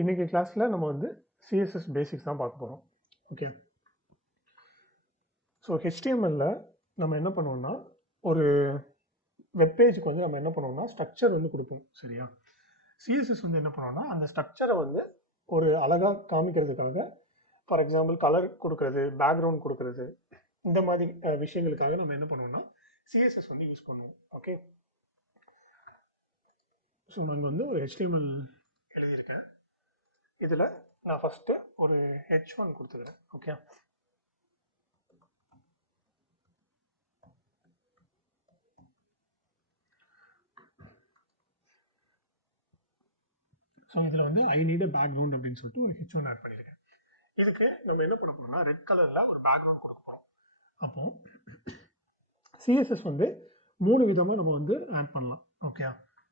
இன்னைக்கு கிளாஸில் நம்ம வந்து சிஎஸ்எஸ் பேசிக்ஸ் தான் பார்க்க போகிறோம். ஓகே. ஸோ ஹெச்டிஎம்எல்ல நம்ம என்ன பண்ணுவோம்னா, ஒரு வெப்பேஜுக்கு வந்து நம்ம என்ன பண்ணுவோம்னா ஸ்ட்ரக்சர் வந்து கொடுப்போம். சரியா? சிஎஸ்எஸ் வந்து என்ன பண்ணுவோம்னா, அந்த ஸ்ட்ரக்சரை வந்து ஒரு அழகாக காமிக்கிறதுக்காக, ஃபார் எக்ஸாம்பிள் கலர் கொடுக்கறது, பேக்ரவுண்ட் கொடுக்கறது, இந்த மாதிரி விஷயங்களுக்காக நம்ம என்ன பண்ணுவோம்னா சிஎஸ்எஸ் வந்து யூஸ் பண்ணுவோம். ஓகே. ஸோ நாங்கள் வந்து ஒரு ஹெச்டிஎம்எல் எழுதியிருக்கேன். இதில் நான் ஃபஸ்ட்டு ஒரு H1 கொடுத்துக்கிறேன். ஓகே. ஸோ இதில் வந்து ஐ நீட் பேக்ரவுண்ட் அப்படின்னு சொல்லிட்டு ஒரு H1 ஆட் பண்ணியிருக்கேன். இதுக்கு நம்ம என்ன பண்ண போறோம்னா, ரெட் கலரில் ஒரு பேக்ரவுண்ட் கொடுக்க போகிறோம். அப்போ சிஎஸ்எஸ் வந்து 3 விதமாக நம்ம வந்து ஆட் பண்ணலாம். ஓகே.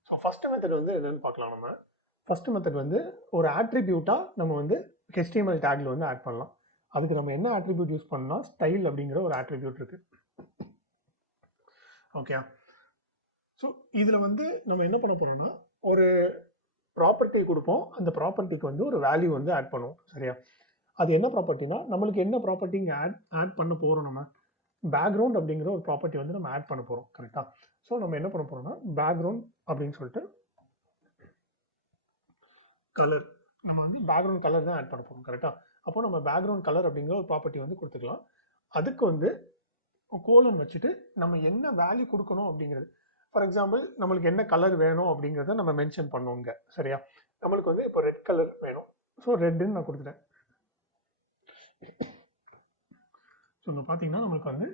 ஸோ ஃபஸ்ட்டு மெத்தட் வந்து என்னென்னு பார்க்கலாம். நம்ம ஃபஸ்ட்டு மெத்தட் வந்து ஒரு ஆட்ரிபியூட்டாக நம்ம வந்து HTML டேக்ல வந்து ஆட் பண்ணலாம். அதுக்கு நம்ம என்ன ஆட்ரிபியூட் யூஸ் பண்ணலாம், ஸ்டைல் அப்படிங்கிற ஒரு ஆட்ரிபியூட் இருக்கு. ஓகே. ஸோ இதில் வந்து நம்ம என்ன பண்ண போறோம்னா, ஒரு ப்ராப்பர்ட்டி கொடுப்போம். அந்த ப்ராப்பர்ட்டிக்கு வந்து ஒரு வேல்யூ வந்து ஆட் பண்ணுவோம். சரியா? அது என்ன ப்ராப்பர்ட்டினா, நம்மளுக்கு என்ன ப்ராப்பர்ட்டி இங்கே ஆட் பண்ண போகிறோம், நம்ம பேக்ரவுண்ட் அப்படிங்கிற ஒரு ப்ராப்பர்ட்டி வந்து நம்ம ஆட் பண்ண போகிறோம். கரெக்டாக? ஸோ நம்ம என்ன பண்ண போகிறோம்னா, பேக்ரவுண்ட் அப்படின்னு சொல்லிட்டு கலர், நம்ம வந்து பேக்ரவுண்ட் கலர் தான் ஆட் பண்ண போகிறோம். கரெக்டாக? அப்போ நம்ம பேக்ரவுண்ட் கலர் அப்படிங்கிற ஒரு ப்ராப்பர்ட்டி வந்து கொடுத்துக்கலாம். அதுக்கு வந்து கோலன் வச்சுட்டு நம்ம என்ன வேல்யூ கொடுக்கணும் அப்படிங்கிறது, ஃபார் எக்ஸாம்பிள் நம்மளுக்கு என்ன கலர் வேணும் அப்படிங்கிறத நம்ம மென்ஷன் பண்ணுவோங்க. சரியா? நம்மளுக்கு வந்து இப்போ ரெட் கலர் வேணும். ஸோ ரெட்டுன்னு நான் கொடுத்துட்டேன். ஸோ இங்கே பார்த்தீங்கன்னா நம்மளுக்கு வந்து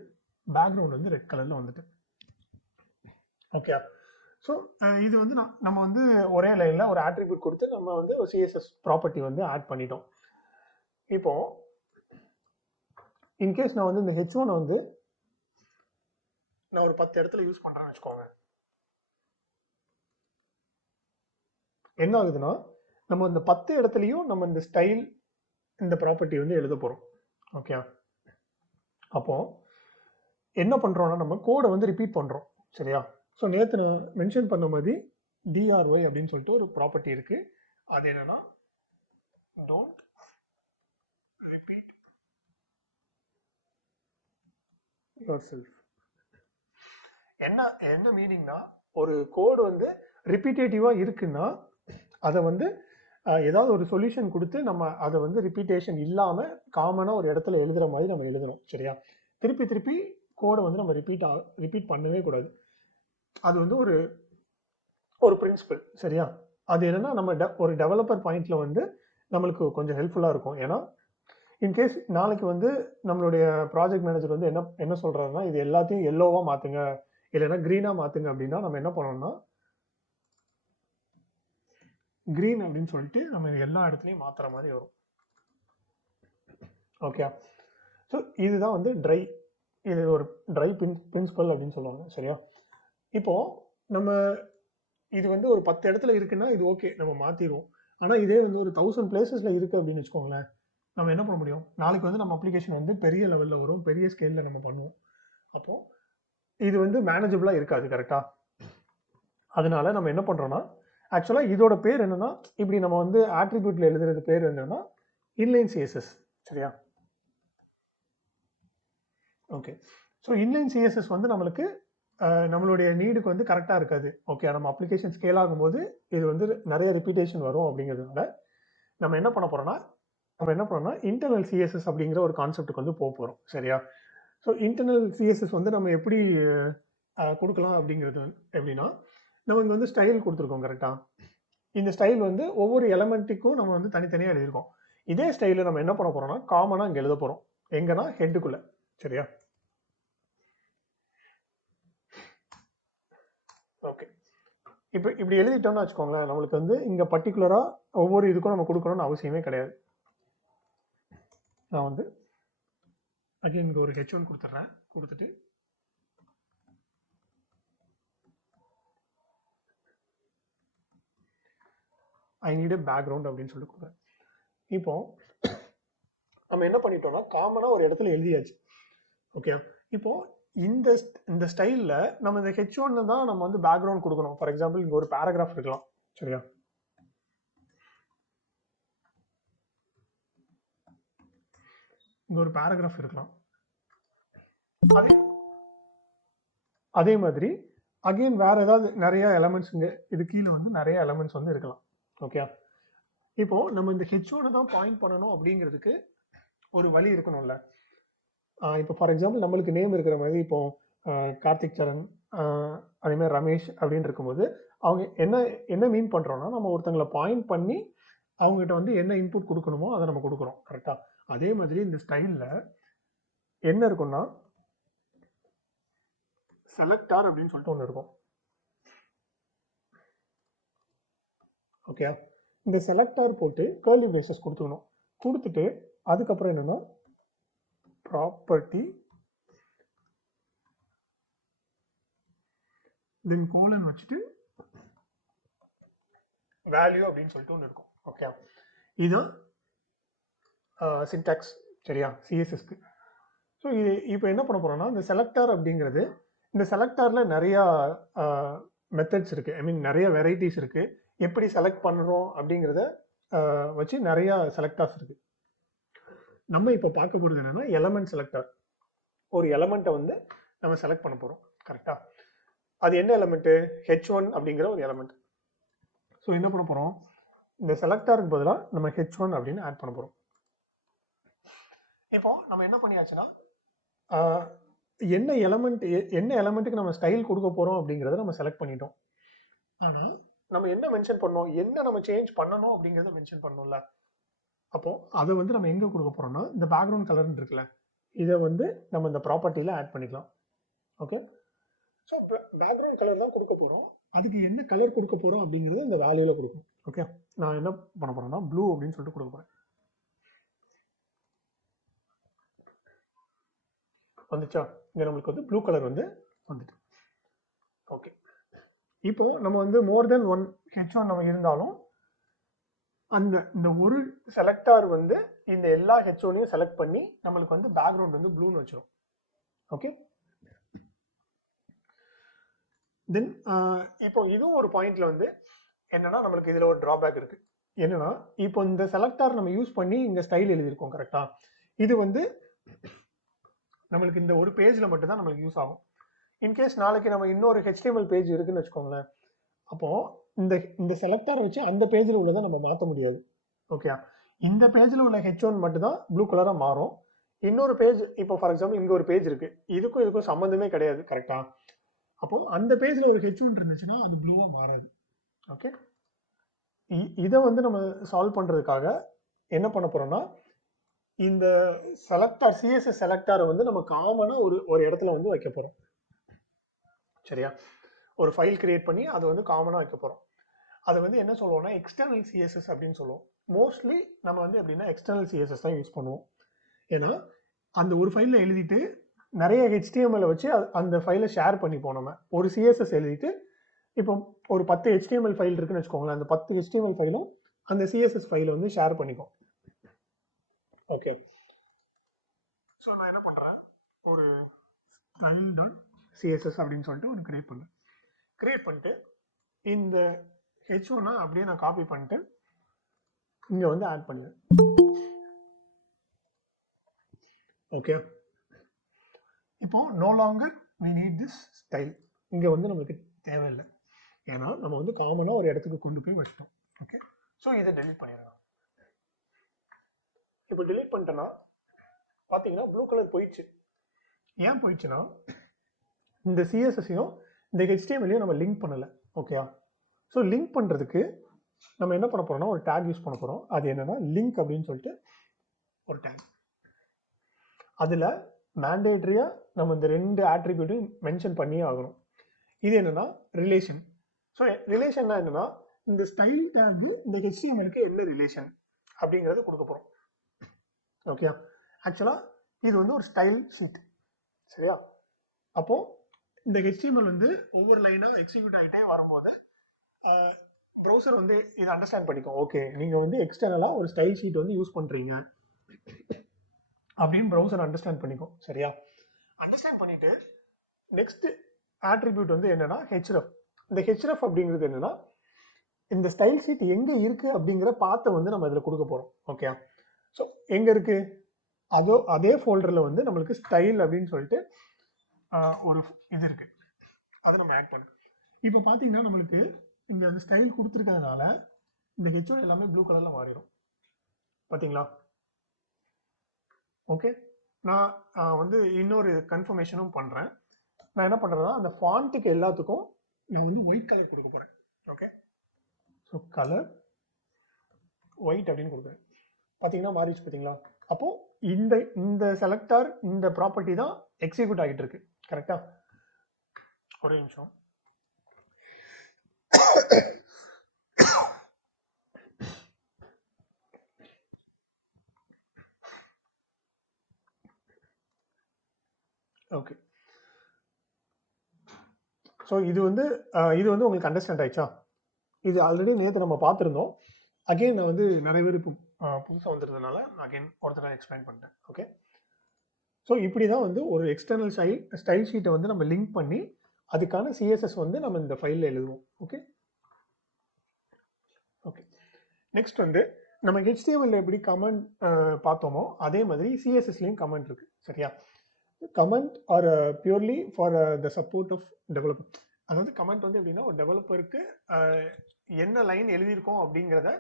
பேக்ரவுண்ட் வந்து ரெட் கலரில் வந்துட்டு. ஓகே. ஸோ இது வந்து நம்ம வந்து ஒரே லைனில் ஒரு ஆட்ரிபியூட் கொடுத்து நம்ம வந்து ஒரு சிஎஸ்எஸ் ப்ராப்பர்ட்டி வந்து ஆட் பண்ணிட்டோம். இப்போ இன்கேஸ் நான் வந்து இந்த H1 வந்து நான் ஒரு 10 இடத்துல யூஸ் பண்ணுறேன்னு வச்சுக்கோங்க. என்ன ஆகுதுன்னா, நம்ம இந்த 10 இடத்துலையும் நம்ம இந்த ஸ்டைல் இந்த ப்ராப்பர்ட்டி வந்து எழுத போகிறோம். ஓகே. அப்போ என்ன பண்ணுறோம்னா, நம்ம கோடை வந்து ரிப்பீட் பண்ணுறோம். சரியா? ஸோ நேற்று நான் மென்ஷன் பண்ண மாதிரி DRY அப்படின்னு சொல்லிட்டு ஒரு ப்ராப்பர்ட்டி இருக்கு. அது என்னன்னா, டோன்ட் ரிப்பீட் யுவர் செல்ஃப். என்ன மீனிங்னா, ஒரு கோடு வந்து ரிப்பீட்டேட்டிவா இருக்குன்னா அதை வந்து ஏதாவது ஒரு சொல்யூஷன் கொடுத்து நம்ம அதை வந்து ரிப்பீட்டேஷன் இல்லாம காமனா ஒரு இடத்துல எழுதுற மாதிரி நம்ம எழுதணும். சரியா? திருப்பி திருப்பி கோடை வந்து நம்ம ரிப்பீட் பண்ணவே கூடாது. அது வந்து ஒரு பிரின்சிபல். சரியா? அது என்னன்னா, நம்ம ஒரு டெவலப்பர் பாயிண்ட்ல வந்து நம்மளுக்கு கொஞ்சம் ஹெல்ப்ஃபுல்லா இருக்கும். ஏன்னா இன்கேஸ் நாளைக்கு வந்து நம்மளுடைய ப்ராஜெக்ட் மேனேஜர் வந்து என்ன சொல்றாருன்னா, இது எல்லாத்தையும் எல்லோவா மாத்துங்க, இல்லைன்னா கிரீனா மாத்துங்க அப்படின்னா நம்ம என்ன பண்ணணும்னா, கிரீன் அப்படின்னு சொல்லிட்டு நம்ம எல்லா இடத்துலையும் மாத்துற மாதிரி வரும். ஓகே. ஸோ இதுதான் வந்து இது ஒரு ட்ரை பிரின்சிபல் அப்படின்னு சொல்லுவாங்க. சரியா? இப்போ நம்ம இது வந்து ஒரு 10 இடத்துல இருக்குன்னா இது ஓகே, நம்ம மாத்திடுவோம். ஆனா இதே வந்து ஒரு 1000 பிளேசஸ்ல இருக்கு அப்படின்னு வச்சுக்கோங்களேன், நம்ம என்ன பண்ண முடியும், நாளைக்கு வந்து நம்ம அப்ளிகேஷன் வந்து பெரிய லெவல்ல வரும், பெரிய ஸ்கேல்ல நம்ம பண்ணுவோம். அப்போ இது வந்து மேனேஜபிளா இருக்காது. கரெக்டா? அதனால நம்ம என்ன பண்றோம்னா, ஆக்சுவலா இதோட பேர் என்னன்னா, இப்படி நம்ம வந்து ஆட்ரிபியூட்ல எழுதுறது பேர் என்னன்னா இன்லைன் சிஎஸ்எஸ். சரியா? ஓகே. ஸோ இன்லைன் சிஎஸ்எஸ் வந்து நம்மளுடைய நீடுக்கு வந்து கரெக்டாக இருக்காது. ஓகே. நம்ம அப்ளிகேஷன் ஸ்கேல் ஆகும்போது இது வந்து நிறைய ரிப்பீட்டேஷன் வரும். அப்படிங்கிறதுனால நம்ம என்ன பண்ண போறோம்னா இன்டர்னல் சிஎஸ்எஸ் அப்படிங்கிற ஒரு கான்செப்ட்டுக்கு வந்து போகிறோம். சரியா? ஸோ இன்டர்னல் சிஎஸ்எஸ் வந்து நம்ம எப்படி கொடுக்கலாம் அப்படிங்கிறது எப்படின்னா, நம்ம இங்கே வந்து ஸ்டைல் கொடுத்துருக்கோம். கரெக்டா? இந்த ஸ்டைல் வந்து ஒவ்வொரு எலமெண்ட்டுக்கும் நம்ம வந்து தனித்தனியாக எழுதியிருக்கோம். இதே ஸ்டைலில் நம்ம என்ன பண்ண போறோம்னா, காமனாக இங்கே எழுத போகிறோம். எங்கன்னா ஹெட்டுக்குள்ள. சரியா? ஓகே. இப்போ இப்படி எழுதிட்டோம்னு வச்சுக்கோங்களேன், நம்மளுக்கு வந்து இங்கே பர்டிகுலராக ஒவ்வொரு இதுக்கும் நம்ம கொடுக்கணும்னு அவசியமே கிடையாது. நான் வந்து அகைன் இங்கே ஒரு H1 கொடுத்துட்றேன். கொடுத்துட்டு ஐ நீட் பேக்ரவுண்ட் அப்படின்னு சொல்லிட்டு கொடுக்குறேன். இப்போ நம்ம என்ன பண்ணிட்டோம்னா, காமனாக ஒரு இடத்துல எழுதியாச்சு. ஓகே. இப்போ இந்த ஸ்டைலில் நம்ம இந்த H1 தான் நம்ம வந்து பேக்ரவுண்ட் கொடுக்கணும். ஃபார் எக்ஸாம்பிள் இங்கே ஒரு பேராகிராஃப் இருக்கலாம். சரியா? இங்க ஒரு பேராகிராஃப் இருக்கலாம். அதே மாதிரி அகைன் வேற ஏதாவது நிறைய எலமெண்ட்ஸ் இது கீழே வந்து நிறைய எலமெண்ட்ஸ் வந்து இருக்கலாம். ஓகே, இப்போ நம்ம இந்த ஹெச்1 தான் பாயிண்ட் பண்ணணும் அப்படிங்கிறதுக்கு ஒரு வழி இருக்கணும்ல. இப்போ ஃபார் எக்ஸாம்பிள் நம்மளுக்கு நேம் இருக்கிற மாதிரி இப்போ கார்த்திக் சரண், அதே மாதிரி ரமேஷ் அப்படின்னு இருக்கும்போது அவங்க என்ன என்ன மீன் பண்றோம்னா, நம்ம ஒருத்தங்களை பாயிண்ட் பண்ணி அவங்ககிட்ட வந்து என்ன இன்புட் கொடுக்கணுமோ அதை நம்ம கொடுக்குறோம். கரெக்டா? அதே மாதிரி இந்த ஸ்டைல்ல என்ன இருக்கும்னா செலக்டார் அப்படின்னு சொல்லிட்டு ஒன்று இருக்கும். ஓகே, இந்த செலக்டார் போட்டு கர்லி பிரேசஸ் கொடுத்துக்கணும். கொடுத்துட்டு அதுக்கப்புறம் என்னன்னா ப்ராப்பர்ட்டி தென் கோலன் வச்சுட்டு வேல்யூ அப்படின்னு சொல்லிட்டு ஒன்று இருக்கும். ஓகே, இதுதான் சின்டாக்ஸ். சரியா? சிஎஸ்எஸ்க்கு. ஸோ இது இப்போ என்ன பண்ண போறோம்னா, இந்த செலக்டார் அப்படிங்கிறது, இந்த செலக்டார்ல நிறைய மெத்தட்ஸ் இருக்கு. ஐ மீன் நிறைய வெரைட்டிஸ் இருக்கு. எப்படி செலக்ட் பண்ணுறோம் அப்படிங்கிறத வச்சு நிறைய செலக்டார்ஸ் இருக்கு. நம்ம இப்போ பார்க்க போகிறது என்னன்னா எலமெண்ட் செலக்டார். ஒரு எலமெண்ட்டை வந்து நம்ம செலக்ட் பண்ண போகிறோம். கரெக்டா? அது என்ன எலமெண்ட்டு? H1 அப்படிங்கிற ஒரு எலமெண்ட். ஸோ என்ன பண்ண போகிறோம், இந்த செலக்டாருக்கு பதிலாக நம்ம H1 அப்படின்னு ஆட் பண்ண போகிறோம். இப்போ நம்ம என்ன பண்ணியாச்சுன்னா, என்ன எலமெண்ட்டுக்கு நம்ம ஸ்டைல் கொடுக்க போகிறோம் அப்படிங்கிறத நம்ம செலக்ட் பண்ணிட்டோம். ஆனால் நம்ம என்ன மென்ஷன் பண்ணோம், என்ன நம்ம சேஞ்ச் பண்ணணும் அப்படிங்கிறத மென்ஷன் பண்ணோம்ல. அப்போ அதை வந்து நம்ம எங்கே கொடுக்க போகிறோம்னா, இந்த பேக்ரவுண்ட் கலர்னு இருக்குல்ல, இதை வந்து நம்ம இந்த ப்ராப்பர்ட்டியில் ஆட் பண்ணிக்கலாம். ஓகே, ஸோ பேக்ரவுண்ட் கலர் தான் கொடுக்க போகிறோம். அதுக்கு என்ன கலர் கொடுக்க போகிறோம் அப்படிங்கிறத இந்த வேல்யூவில் கொடுக்கணும். ஓகே, நான் என்ன பண்ண போகிறேன்னா ப்ளூ அப்படின்னு சொல்லிட்டு கொடுக்க போகிறேன். வந்துச்சா? இங்கே நம்மளுக்கு வந்து ப்ளூ கலர் வந்து வந்துட்டு. ஓகே, இப்போ நம்ம வந்து மோர் தென் ஒன் H1 நம்ம இருந்தாலும் இந்த ஒரு செலக்டார் வந்து இந்த எல்லா H1ஐயும் செலக்ட் பண்ணி நம்மளுக்கு வந்து பேக்ரவுண்ட் வந்து ப்ளூன்னு வச்சிரும். ஓகே, தென் இப்போ இதுவும் ஒரு பாயிண்ட்ல வந்து என்னன்னா நம்மளுக்கு இதுல ஒரு டிராபேக் இருக்கு. என்னன்னா, இப்போ இந்த செலக்டார் நம்ம யூஸ் பண்ணி இங்க ஸ்டைல் எழுதியிருக்கோம். கரெக்டா? இது வந்து நம்மளுக்கு இந்த ஒரு பேஜ்ல மட்டும் தான் நம்மளுக்கு யூஸ் ஆகும். இன்கேஸ் நாளைக்கு நம்ம இன்னொரு HTML பேஜ் இருக்குன்னு வச்சுக்கோங்களேன், அப்போ இந்த செலக்டாரை வச்சு அந்த பேஜில் உள்ளதை நம்ம மாற்ற முடியாது. ஓகே, இந்த பேஜில் உள்ள H1 மட்டும் தான் ப்ளூ கலராக மாறும். இன்னொரு பேஜ், இப்போ ஃபார் எக்ஸாம்பிள் இங்கே ஒரு பேஜ் இருக்கு, இதுக்கும் சம்மந்தமே கிடையாது. கரெக்டா? அப்போ அந்த பேஜில் ஒரு H1 இருந்துச்சுன்னா அது ப்ளூவாக மாறாது. ஓகே, இதை வந்து நம்ம சால்வ் பண்ணுறதுக்காக என்ன பண்ண போறோம்னா, இந்த செலக்டார் சிஎஸ்எஸ் செலக்டாரை வந்து நம்ம காமனாக ஒரு இடத்துல வந்து வைக்க போகிறோம். சரியா? ஒரு ஃபைல் கிரியேட் பண்ணி அதை வந்து காமனாக வைக்க போகிறோம். அதை வந்து என்ன சொல்லுவோம்னா எக்ஸ்டர்னல் சிஎஸ்எஸ் அப்படின்னு சொல்லுவோம். மோஸ்ட்லி நம்ம வந்து எப்படின்னா எக்ஸ்டர்னல் சிஎஸ்எஸ் தான் யூஸ் பண்ணுவோம். ஏன்னா அந்த ஒரு ஃபைலில் எழுதிட்டு நிறைய HTML வச்சு அந்த ஃபைலை ஷேர் பண்ணிப்போம். நம்ம ஒரு சிஎஸ்எஸ் எழுதிட்டு இப்போ ஒரு 10 HTML ஃபைல் இருக்குன்னு வச்சுக்கோங்களேன், அந்த 10 HTML ஃபைலும் அந்த சிஎஸ்எஸ் ஃபைலை வந்து ஷேர் பண்ணிக்கும். ஓகே, ஸோ நான் என்ன பண்ணுறேன், ஒரு style.css அப்படின்னு சொல்லிட்டு ஒரு கிரியேட் பண்ணிட்டு இந்த H1 அப்படியே நான் காப்பி பண்ணிட்டு இங்க வந்து ஆட் பண்ணுவேன். ஓகே, இப்போ no longer we need this style. இங்க வந்து நமக்கு தேவையில்லை, ஏன்னா நம்ம வந்து காமனா ஒரு இடத்துக்கு கொண்டு போய் வச்சிட்டோம். ஓகே, ஸோ இதை டெலீட் பண்ணிடலாம். இப்போ டெலீட் பண்ணிட்டேன்னா பார்த்தீங்கன்னா ப்ளூ கலர் போயிடுச்சு. ஏன் போயிடுச்சுன்னா இந்த சிஎஸ்எஸ்ஸையும் இந்த HTML-ஐயும் நம்ம லிங்க் பண்ணலை. ஓகேயா? ஸோ லிங்க் பண்ணுறதுக்கு நம்ம என்ன பண்ண போறோம்னா ஒரு டேக் யூஸ் பண்ண போகிறோம். அது என்னன்னா லிங்க் அப்படின்னு சொல்லிட்டு ஒரு டேக். அதில் மேண்டேட்ரியாக நம்ம இந்த 2 ஆட்ரிபியூட்டையும் மென்ஷன் பண்ணியே ஆகணும். இது என்னன்னா ரிலேஷன். ஸோ ரிலேஷன்னா என்னன்னா இந்த ஸ்டைல் டேக் இந்த HTML-க்கு என்ன ரிலேஷன் அப்படிங்கிறத கொடுக்க போகிறோம். ஓகே, ஆக்சுவலாக இது வந்து ஒரு ஸ்டைல் ஷீட். சரியா? அப்போ இந்த HTML வந்து ஒவ்வொரு லைனாக எக்ஸிக்யூட் ஆகிட்டே வரும்போது ப்ரௌசர் வந்து இதை அண்டர்ஸ்டாண்ட் பண்ணிக்கும். ஓகே, நீங்கள் வந்து எக்ஸ்டர்னலாக ஒரு ஸ்டைல் ஷீட் வந்து யூஸ் பண்ணுறீங்க அப்படின்னு ப்ரௌசர் அண்டர்ஸ்டாண்ட் பண்ணிக்கும். சரியா? அண்டர்ஸ்டாண்ட் பண்ணிட்டு நெக்ஸ்ட் ஆட்ரிபியூட் வந்து என்னன்னா href. இந்த href அப்படிங்கிறது என்னன்னா இந்த ஸ்டைல் ஷீட் எங்கே இருக்கு அப்படிங்கிற பாத்தை வந்து நம்ம இதில் கொடுக்க போகிறோம். ஓகே, ஸோ எங்கே இருக்கு, அதே ஃபோல்டரில் வந்து நம்மளுக்கு ஸ்டைல் அப்படின்னு சொல்லிட்டு ஒரு இது இருக்கு, அதை நம்ம ஆட் பண்ணணும். இப்போ பார்த்தீங்கன்னா நம்மளுக்கு இங்கே அந்த ஸ்டைல் கொடுத்துருக்கிறதுனால இந்த ஹெச்ஓடி எல்லாமே ப்ளூ கலரில் மாறிடும். பார்த்தீங்களா? ஓகே, நான் வந்து இன்னொரு கன்ஃபர்மேஷனும் பண்ணுறேன். நான் என்ன பண்ணுறேன்னா அந்த ஃபாண்ட்டுக்கு எல்லாத்துக்கும் நான் வந்து ஒயிட் கலர் கொடுக்க போகிறேன். ஓகே, ஸோ கலர் ஒயிட் அப்படின்னு கொடுக்குறேன். பார்த்தீங்கன்னா மாறிடுச்சு. பார்த்தீங்களா? அப்போது இந்த செலக்டார் இந்த ப்ராப்பர்ட்டி தான் எக்ஸிக்யூட் ஆகிட்டு இருக்கு. கரெக்டா? ஒரே நிமிஷம். ஓகே, ஸோ இது வந்து உங்களுக்கு அண்டர்ஸ்டாண்ட் ஆயிடுச்சா? இது ஆல்ரெடி நேற்று நம்ம பார்த்துருந்தோம். அகெயின் நான் வந்து நிறைய பேர் இப்போ புதுசாக வந்துருந்ததுனால நான் அகெயின் ஒருத்தர் எக்ஸ்பிளைன் பண்ணிட்டேன். ஓகே, ஸோ இப்படி தான் வந்து ஒரு எக்ஸ்டர்னல் ஸ்டைல் ஷீட்டை வந்து நம்ம லிங்க் பண்ணி அதுக்கான சிஎஸ்எஸ் வந்து நம்ம இந்த ஃபைலில் எழுதுவோம். ஓகே ஓகே, நெக்ஸ்ட் வந்து நம்ம HTML எப்படி கமெண்ட் பார்த்தோமோ அதே மாதிரி சிஎஸ்எஸ்லேயும் கமெண்ட் இருக்கு. சரியா? Comment are purely for the support of developer. அதாவது கமெண்ட் வந்து எப்படின்னா ஒரு டெவலப்பருக்கு என்ன லைன் எழுதியிருக்கோம் அப்படிங்கிறத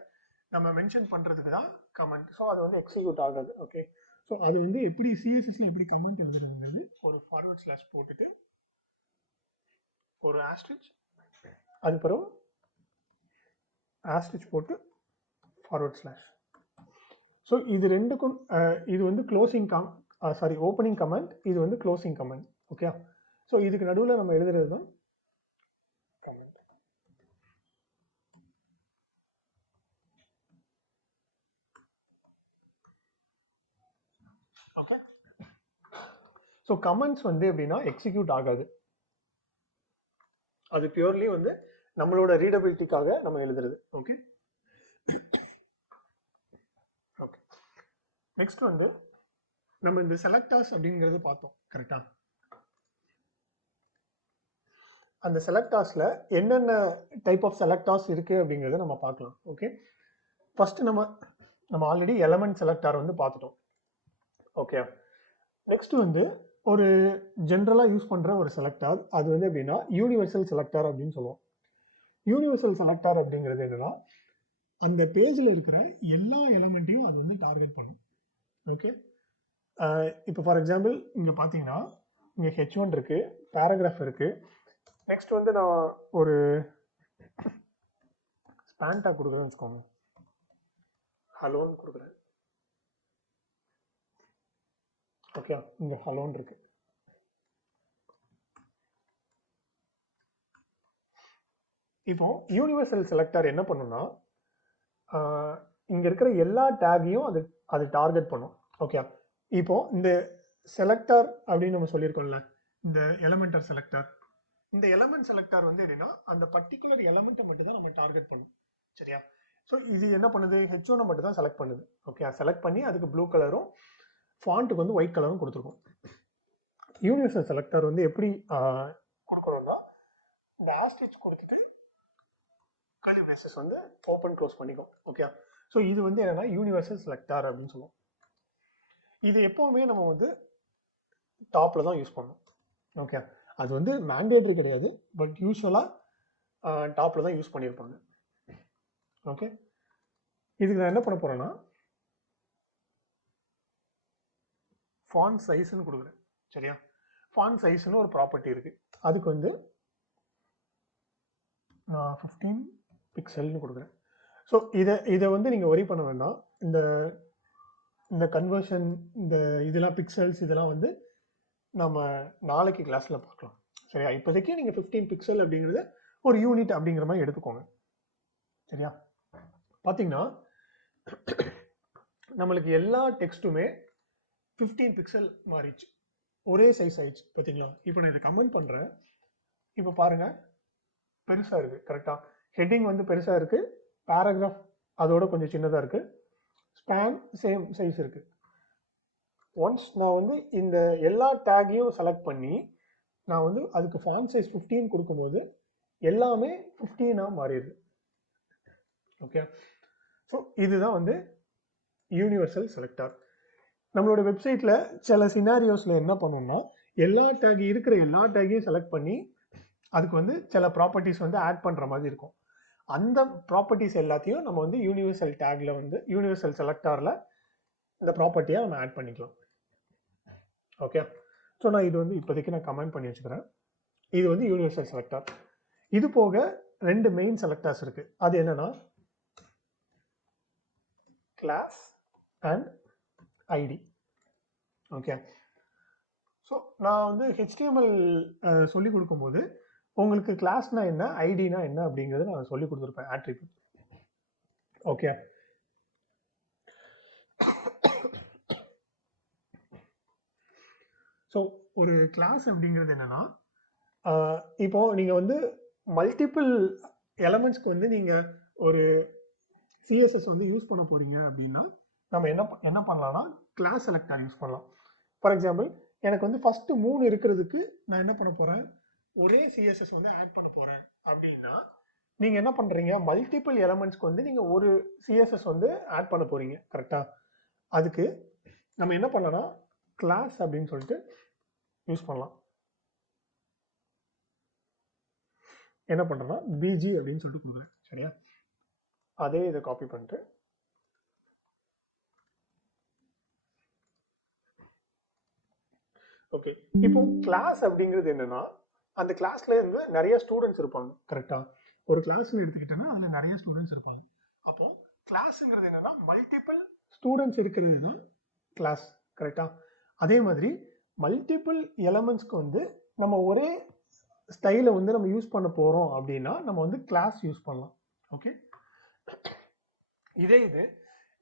நம்ம மென்ஷன் பண்ணுறதுக்கு தான் கமெண்ட். ஸோ அது வந்து எக்ஸிக்யூட் ஆகாது. ஓகே, ஸோ அது வந்து எப்படி சிஎஸ்எஸ்ல எப்படி கமெண்ட் எழுதுறதுங்கிறது ஒரு ஃபார்வர்ட் ஸ்லாஷ் போட்டுட்டு ஒரு ஆஸ்ட்ரிச், அதுக்கப்புறம் ஆஸ்ட்ரிச் போட்டு ஃபார்வர்ட் ஸ்லாஷ். ஸோ இது ரெண்டுக்கும் இது வந்து ஓப்பனிங் கமெண்ட், இது வந்து க்ளோசிங் கமெண்ட். ஓகே, ஸோ இதுக்கு நடுவில் நம்ம எழுதுறது தான் கமெண்ட். ஓகே, ஸோ கமெண்ட்ஸ் வந்து எப்படின்னா எக்ஸிக்யூட் ஆகாது. அது பியூர்லி வந்து நம்மளோட ரீடபிலிட்டிக்காக நம்ம எழுதுறது. ஓகே ஓகே, நெக்ஸ்ட் வந்து நம்ம இந்த செலக்டார்ஸ் அப்படிங்கிறது பார்த்தோம். கரெக்டா? அந்த செலக்டார்ஸ்ல என்னென்ன டைப் ஆஃப் செலக்டார்ஸ் இருக்கு அப்படிங்கிறத நம்ம பார்க்கலாம். ஓகே, ஃபர்ஸ்ட் நம்ம ஆல்ரெடி எலமெண்ட் செலக்டார் வந்து பார்த்துட்டோம். ஓகே, நெக்ஸ்ட் வந்து ஒரு ஜென்ரலாக யூஸ் பண்ணுற ஒரு செலக்டார், அது வந்து எப்படின்னா யூனிவர்சல் செலக்டார் அப்படின்னு சொல்லுவோம். யூனிவர்சல் செலக்டார் அப்படிங்கிறது என்னன்னா அந்த பேஜில் இருக்கிற எல்லா எலமெண்ட்டையும் அது வந்து டார்கெட் பண்ணும். ஓகே, இப்போ ஃபார் எக்ஸாம்பிள் இங்கே பார்த்தீங்கன்னா இங்கே H1 இருக்கு, பேராகிராஃப் இருக்கு. நெக்ஸ்ட் வந்து நான் ஒரு ஸ்பான் டாக் கொடுக்குறேன்னு வச்சுக்கோங்க, ஹலோன்னு கொடுக்குறேன். ஓகே, இங்கே ஹலோன்னு இருக்கு. இப்போ யூனிவர்சல் செலக்டார் என்ன பண்ணுன்னா இங்கே இருக்கிற எல்லா டேகையும் அது டார்கெட் பண்ணும். ஓகே, இப்போ இந்த செலக்டார் அப்படின்னு நம்ம சொல்லியிருக்கோம்ல, இந்த எலமெண்டர் செலக்டார், இந்த எலமெண்ட் செலக்டார் வந்து எப்படின்னா அந்த பர்டிகுலர் எலமெண்ட்டை மட்டும் தான் நம்ம டார்கெட் பண்ணும். சரியா? ஸோ இது என்ன பண்ணுது, H1 மட்டும் தான் செலக்ட் பண்ணுது. ஓகே, செலக்ட் பண்ணி அதுக்கு ப்ளூ கலரும் ஃபாண்ட்டுக்கு வந்து ஒயிட் கலரும் கொடுத்துருக்கோம். யூனிவர்சல் செலக்டார் வந்து எப்படி கொடுக்கணும்னா இந்த ஆஸ்ட்ரிச் கொடுத்துட்டு கர்லி பிரேசஸ் வந்து ஓப்பன் க்ளோஸ் பண்ணிக்கும். ஓகே, ஸோ இது வந்து என்னன்னா யூனிவர்சல் செலக்டார் அப்படின்னு சொல்லுவோம். இது எப்பவுமே நம்ம வந்து டாப்ல தான் யூஸ் பண்ணணும். ஓகே, அது வந்து மேண்டேட்டரி கிடையாது, பட் யூஸ்வலாக டாப்ல தான் யூஸ் பண்ணியிருப்பாங்க. ஓகே, இதுக்கு நான் என்ன பண்ண போறேன்னா ஃபாண்ட் சைஸ்ன்னு கொடுக்குறேன். சரியா? ஃபாண்ட் சைஸ்ன்னு ஒரு ப்ராப்பர்ட்டி இருக்கு, அதுக்கு வந்து நான் 15 பிக்சல்னு கொடுக்குறேன். ஸோ இதை வந்து நீங்கள் ஒரி பண்ண வேண்டாம். இந்த கன்வர்ஷன், இந்த இதெல்லாம் பிக்சல்ஸ் இதெல்லாம் வந்து நம்ம நாளைக்கு கிளாஸில் பார்க்கலாம். சரியா? இப்போதைக்கு நீங்கள் 15 பிக்சல் அப்படிங்கிறது ஒரு யூனிட் அப்படிங்கிற மாதிரி எடுத்துக்கோங்க. சரியா? பார்த்தீங்கன்னா நம்மளுக்கு எல்லா டெக்ஸ்ட்டுமே 15 பிக்சல் மாறிடுச்சு, ஒரே சைஸ் ஆயிடுச்சு. பார்த்தீங்களா? இப்போ நான் இதை கமெண்ட் பண்ணுறேன். இப்போ பாருங்க, பெருசாக இருக்குது. கரெக்டாக ஹெட்டிங் வந்து பெருசாக இருக்குது, பேராகிராஃப் அதோட கொஞ்சம் சின்னதாக இருக்குது, ஸ்பேன் சேம் சைஸ் இருக்குது. ஒன்ஸ் நான் வந்து இந்த எல்லா டேக்கையும் செலக்ட் பண்ணி நான் வந்து அதுக்கு ஃபாண்ட் சைஸ் 15 கொடுக்கும்போது எல்லாமே 15ஆக மாறிடுது. ஓகே, ஸோ இதுதான் வந்து யூனிவர்சல் செலக்டார். நம்மளோட வெப்சைட்டில் சில சினாரியோஸில் என்ன பண்ணணும்னா இருக்கிற எல்லா டேக்கையும் செலக்ட் பண்ணி அதுக்கு வந்து சில ப்ராப்பர்ட்டிஸ் வந்து ஆட் பண்ணுற மாதிரி இருக்கும். அந்த ப்ராப்பர்ட்டிஸ் எல்லாத்தையும் நம்ம வந்து யூனிவர்சல் டேக்ல வந்து யூனிவர்சல் செலக்டாரில் இந்த ப்ராப்பர்ட்டியை நம்ம ஆட் பண்ணிக்கலாம். ஓகே, ஸோ நான் இது வந்து இப்போதைக்கு நான் கமெண்ட் பண்ணி வச்சுக்கிறேன். இது வந்து யூனிவர்சல் செலக்டார். இது போக 2 மெயின் செலக்டார்ஸ் இருக்கு. அது என்னன்னா class and ID. Okay, so நான் வந்து HTML சொல்லி கொடுக்கும்போது உங்களுக்கு கிளாஸ்னா என்ன, ஐடினா என்ன அப்படிங்கிறத நான் சொல்லி கொடுத்துருப்பேன், ஆட்ரிபியூட். ஓகே, ஸோ ஒரு கிளாஸ் அப்படிங்கிறது என்னன்னா இப்போ நீங்கள் வந்து மல்டிபிள் எலமெண்ட்ஸ்க்கு வந்து நீங்கள் ஒரு CSS வந்து யூஸ் பண்ண போறீங்க அப்படின்னா நம்ம என்ன பண்ணலாம்னா கிளாஸ் செலக்டார் யூஸ் பண்ணலாம். ஃபார் எக்ஸாம்பிள் எனக்கு வந்து ஃபர்ஸ்ட் 3 இருக்கிறதுக்கு நான் என்ன பண்ண போறேன், ஒரே CSS வந்து ஆட் பண்ண போறேன் அப்படின்னா நீங்க என்ன பண்றீங்க, மல்டிபிள் எலமெண்ட்ஸ்க்கு வந்து நீங்க ஒரு CSS வந்து ஆட் பண்ண போறீங்க. கரெக்டா? அதுக்கு நம்ம என்ன பண்ணலாம், கிளாஸ் அப்படின்னு சொல்லிட்டு யூஸ் பண்ணலாம். என்ன பண்றோம்னா BG அப்படின்னு சொல்லிட்டு கொடுக்குறேன். சரியா? அதே இதை காப்பி பண்ணிட்டு ஓகே, இப்போ கிளாஸ் அப்படிங்கிறது என்னன்னா அந்த கிளாஸ்ல இருந்து நிறைய ஸ்டூடெண்ட்ஸ் இருப்பாங்க. கரெக்டா? ஒரு கிளாஸ்ல எடுத்துக்கிட்டேன்னா அதுல நிறைய ஸ்டூடெண்ட்ஸ் இருப்பாங்க. அப்போ கிளாஸ்ங்கிறது என்னன்னா மல்டிபிள் ஸ்டூடெண்ட்ஸ் இருக்கிறது தான் கிளாஸ். கரெக்டா? அதே மாதிரி மல்டிபிள் எலமெண்ட்ஸ்க்கு வந்து நம்ம ஒரே ஸ்டைலை வந்து நம்ம யூஸ் பண்ண போறோம் அப்படின்னா நம்ம வந்து கிளாஸ் யூஸ் பண்ணலாம். ஓகே, இதே இது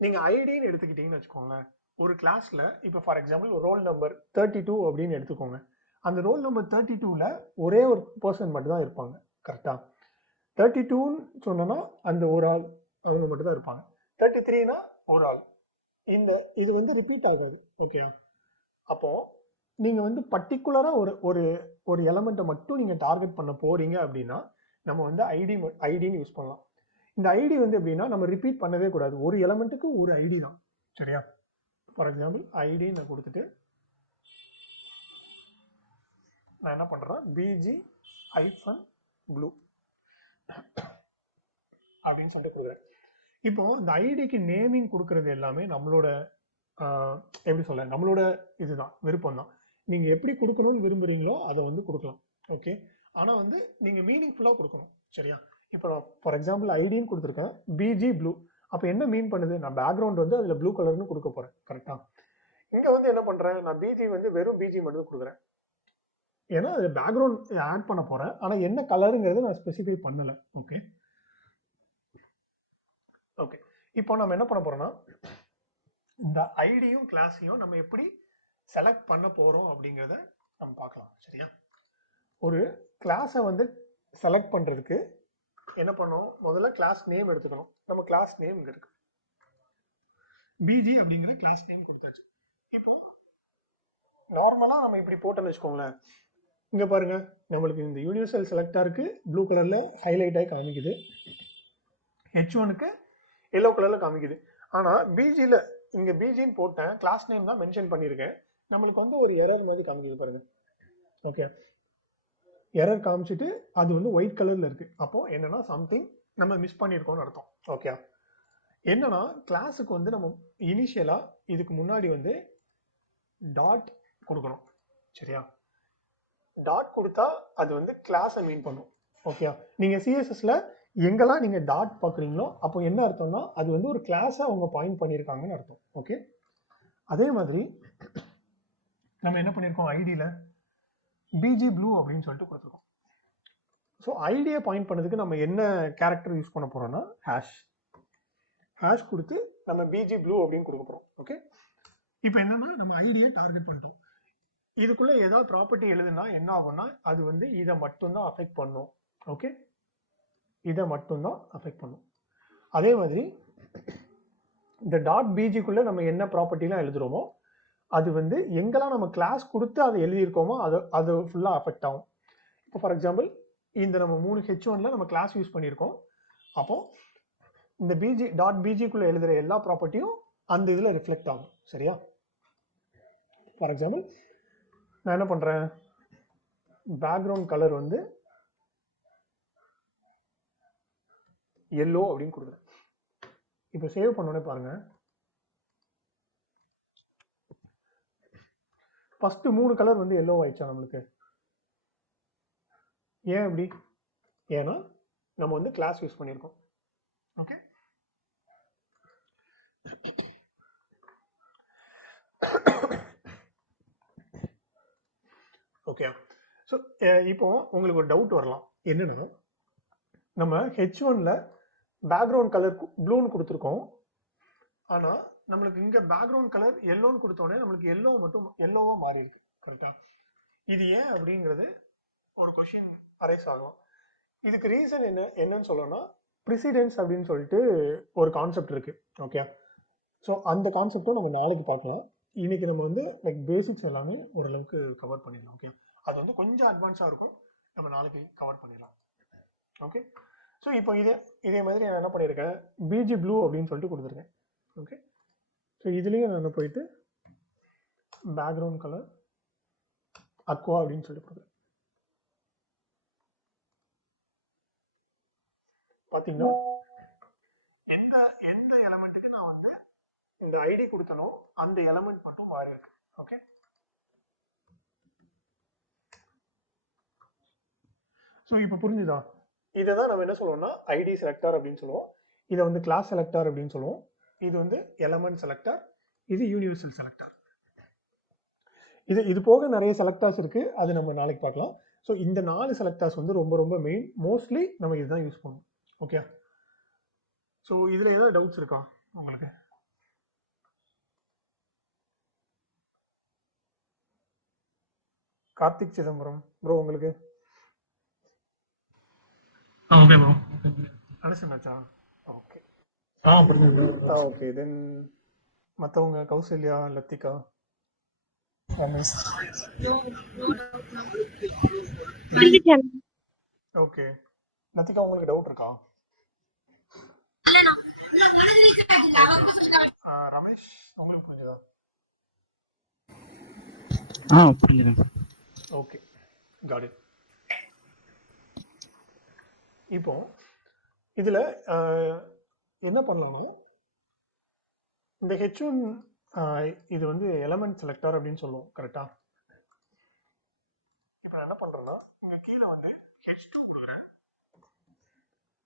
நீங்க ஐடின்னு எடுத்துக்கிட்டீங்கன்னு வச்சுக்கோங்களேன். ஒரு கிளாஸ்ல இப்போ ஃபார் எக்ஸாம்பிள் ஒரு ரோல் நம்பர் 32 அப்படின்னு எடுத்துக்கோங்க. அந்த ரோல் நம்பர் 32ல ஒரே ஒரு பர்சன் மட்டும் தான் இருப்பாங்க. கரெக்டா? 32ன்னு சொன்னோன்னா அந்த ஒரு ஆள் அவங்க மட்டும் தான் இருப்பாங்க. 33னா ஒரு ஆள். இது வந்து ரிப்பீட் ஆகாது. ஓகே, அப்போ நீங்க வந்து பர்டிகுலரா ஒரு ஒரு ஒரு எலமெண்ட்டை மட்டும் நீங்க டார்கெட் பண்ண போறீங்க அப்படின்னா நம்ம வந்து ஐடின்னு யூஸ் பண்ணலாம். இந்த ஐடி வந்து எப்படின்னா நம்ம ரிப்பீட் பண்ணவே கூடாது. ஒரு எலமெண்ட்டுக்கு ஒரு ஐடி தான். சரியா? ஃபார் எக்ஸாம்பிள் ஐடி நான் கொடுத்துட்டு நான் என்ன பண்றேன், BG-blue அப்படின்னு சொல்லிட்டு கொடுக்குறேன். இப்போ இந்த ஐடிக்கு நேமிங் கொடுக்கறது எல்லாமே நம்மளோட எப்படி சொல்ல, நம்மளோட இதுதான், விருப்பம் தான். நீங்க எப்படி கொடுக்கணும்னு விரும்புறீங்களோ அதை வந்து கொடுக்கலாம். ஓகே, ஆனா வந்து நீங்க மீனிங்ஃபுல்லா கொடுக்கணும். சரியா? இப்போ நான் ஃபார் எக்ஸாம்பிள் ஐடின்னு கொடுத்துருக்கேன், BG-blue. அப்போ என்ன மீன் பண்ணுது, நான் பேக்ரவுண்ட் வந்து அதுல ப்ளூ கலர்னு கொடுக்க போறேன். கரெக்டா? இங்க வந்து என்ன பண்றேன், நான் BG வந்து வெறும் BG மட்டும் கொடுக்குறேன். ஏன்னா அது பேக்ரவுண்ட் ஆட் பண்ண போறேன், ஆனா என்ன கலருங்கிறது நான் ஸ்பெசிஃபை பண்ணல. ஓகே ஓகே, இப்போ நம்ம என்ன பண்ண போறோம்னா இந்த ஐடியும் கிளாஸையும் நம்ம எப்படி செலக்ட் பண்ண போறோம் அப்படிங்கிறத நம்ம பார்க்கலாம். சரியா? ஒரு கிளாஸை வந்து செலக்ட் பண்றதுக்கு என்ன பண்ணணும், முதல்ல கிளாஸ் நேம் எடுத்துக்கணும். நம்ம கிளாஸ் நேம் இங்க இருக்கு, BG அப்படிங்கிற கிளாஸ் நேம் கொடுத்தாச்சு. இப்போ நார்மலா நம்ம இப்படி போட்டோம்னு வச்சுக்கோங்களேன். இங்க பாருங்க, நம்மளுக்கு இந்த யூனிவர்சல் செலக்டாருக்கு ப்ளூ கலர்ல ஹைலைட் ஆகி காமிக்குது, H1க்கு எல்லோ கலர்ல காமிக்குது. ஆனா BGல இங்க BGன்னு போட்டேன், கிளாஸ் நேம் தான் மென்ஷன் பண்ணியிருக்கேன், நம்மளுக்கு வந்து ஒரு எரர் மாதிரி காமிக்குது பாருங்க. ஓகே, எரர் காமிச்சிட்டு அது வந்து ஒயிட் கலர்ல இருக்கு. அப்போ என்னன்னா சம்திங் நம்ம மிஸ் பண்ணியிருக்கோம்னு அர்த்தம். ஓகே, என்னன்னா கிளாஸுக்கு வந்து நம்ம இனிஷியலா இதுக்கு முன்னாடி வந்து டாட் கொடுக்கணும். சரியா? டாட் கொடுத்தா அது வந்து கிளாஸை மீன் பண்ணும். ஓகே, நீங்க CSSல எங்கெல்லாம் நீங்க டாட் பார்க்குறீங்களோ அப்போ என்ன அர்த்தம்னா அது வந்து ஒரு கிளாஸை அவங்க பாயிண்ட் பண்ணியிருக்காங்கன்னு அர்த்தம். ஓகே, அதே மாதிரி நம்ம என்ன பண்ணியிருக்கோம், ஐடியில BG-blue அப்படின்னு சொல்லிட்டு கொடுத்துருக்கோம். ஸோ ஐடியை பாயிண்ட் பண்ணதுக்கு நம்ம என்ன கேரக்டர் யூஸ் பண்ண போறோம்னா ஹேஷ் கொடுத்து நம்ம BG-blue அப்படின்னு கொடுக்க போறோம். ஓகே, இப்போ என்னன்னா நம்ம ஐடியை டார்கெட் பண்ணிட்டோம். இதுக்குள்ள ஏதாவது ப்ராப்பர்ட்டி எழுதுனா என்ன ஆகும்னா அது வந்து இதை மட்டும்தான் அஃபெக்ட் பண்ணும். ஓகே, இதை மட்டும்தான் அஃபெக்ட் பண்ணும். அதே மாதிரி இந்த டாட் BGக்குள்ள நம்ம என்ன ப்ராப்பர்ட்டிலாம் எழுதுறோமோ அது வந்து எங்கெல்லாம் நம்ம கிளாஸ் கொடுத்து அதை எழுதியிருக்கோமோ அது ஃபுல்லாக அஃபெக்ட் ஆகும். இப்போ ஃபார் எக்ஸாம்பிள் இந்த நம்ம 3 H1ல நம்ம கிளாஸ் யூஸ் பண்ணியிருக்கோம். அப்போ இந்த டாட் BGக்குள்ள எழுதுற எல்லா ப்ராப்பர்ட்டியும் அந்த இதில் ரிஃப்ளெக்ட் ஆகும். சரியா? ஃபார் எக்ஸாம்பிள் நான் என்ன பண்ணுறேன், பேக்ரவுண்ட் கலர் வந்து எல்லோ அப்படின்னு கொடுக்குறேன். இப்போ சேவ் பண்ணோன்னே பாருங்க, ஃபர்ஸ்ட் 3 கலர் வந்து எல்லோ ஆயிடுச்சா நம்மளுக்கு. ஏன் அப்படி? ஏன்னா நம்ம வந்து கிளாஸ் யூஸ் பண்ணியிருக்கோம். Okay, okay. ஸோ இப்போ உங்களுக்கு ஒரு டவுட் வரலாம், என்னன்னா நம்ம H1ல பேக்ரவுண்ட் கலர் ப்ளூன்னு கொடுத்துருக்கோம், ஆனால் நம்மளுக்கு இங்கே பேக்ரவுண்ட் கலர் எல்லோன்னு கொடுத்தோடனே நம்மளுக்கு எல்லோ மட்டும் எல்லோவா மாறி இருக்கு. கரெக்டா? இது ஏன் அப்படிங்கிறது ஒரு கொஷின் அரைஸ் ஆகும். இதுக்கு ரீசன் என்னன்னு சொல்லணும்னா ப்ரிசிடென்ஸ் அப்படின்னு சொல்லிட்டு ஒரு கான்செப்ட் இருக்கு. ஓகே, ஸோ அந்த கான்செப்டும் நம்ம நாளைக்கு பார்க்கலாம். இன்னைக்கு நம்ம வந்து லைக் பேசிக்ஸ் எல்லாமே ஓரளவுக்கு கவர் பண்ணிடலாம். ஓகே, அது வந்து கொஞ்சம் அட்வான்ஸாக இருக்கும், நம்ம நாளைக்கு கவர் பண்ணிடலாம். ஓகே, ஸோ இப்போ இதே மாதிரி நான் என்ன பண்ணியிருக்கேன், பிஜி ப்ளூ அப்படின்னு சொல்லிட்டு கொடுத்துருக்கேன். ஓகே, ஸோ இதுலேயும் நான் போயிட்டு பேக்ரவுண்ட் கலர் அக்வா அப்படின்னு சொல்லிட்டு கொடுக்குறேன். பார்த்தீங்கன்னா எந்த எந்த எலமெண்ட்டுக்கு நான் வந்து இந்த ஐடி கொடுத்தனோ அந்த எலமெண்ட் மட்டும் மாறி இருக்கு. ஓகே, ஸோ இப்போ புரிஞ்சுதா? இதை தான் நம்ம என்ன சொல்லுவோம்னா ஐடி செலக்டார் அப்படின்னு சொல்லுவோம், இதை வந்து கிளாஸ் செலக்டார் அப்படின்னு சொல்லுவோம், இது வந்து எலமெண்ட் செலக்டார், இது யூனிவர்சல் செலக்டார். இது போக நிறைய செலக்டார்ஸ் இருக்கு, அது நம்ம நாளைக்கு பார்க்கலாம். ஸோ இந்த 4 செலக்டார்ஸ் வந்து ரொம்ப ரொம்ப மெயின், மோஸ்ட்லி நம்ம இதுதான் யூஸ் பண்ணுவோம். ஓகே, ஸோ இதில் ஏதாவது டவுட்ஸ் இருக்கா உங்களுக்கு? கார்த்திக் சிதம்பரம் ப்ரோ, உங்களுக்கு? Okay bro. அனுசனாச்சா? ஓகே, புரிஞ்சுது. ஓகே. தென் மற்றவங்க கௌசல்யா, லத்திகா, ரமேஷ். ஓகே, லத்திகா உங்களுக்கு டவுட் இருக்கா? ரமேஷ் உங்களுக்கு புரிஞ்சுதா? புரிஞ்சுது. Okay, got it. இப்போ இதில் என்ன பண்ணலாம்னா இந்த H1 இது வந்து எலமெண்ட் செலக்டார் அப்படின்னு சொல்லுவோம். கரெக்டா? இப்போ நான் என்ன பண்றேன்னா இங்க கீழே வந்து H2 கொடுக்குறேன்,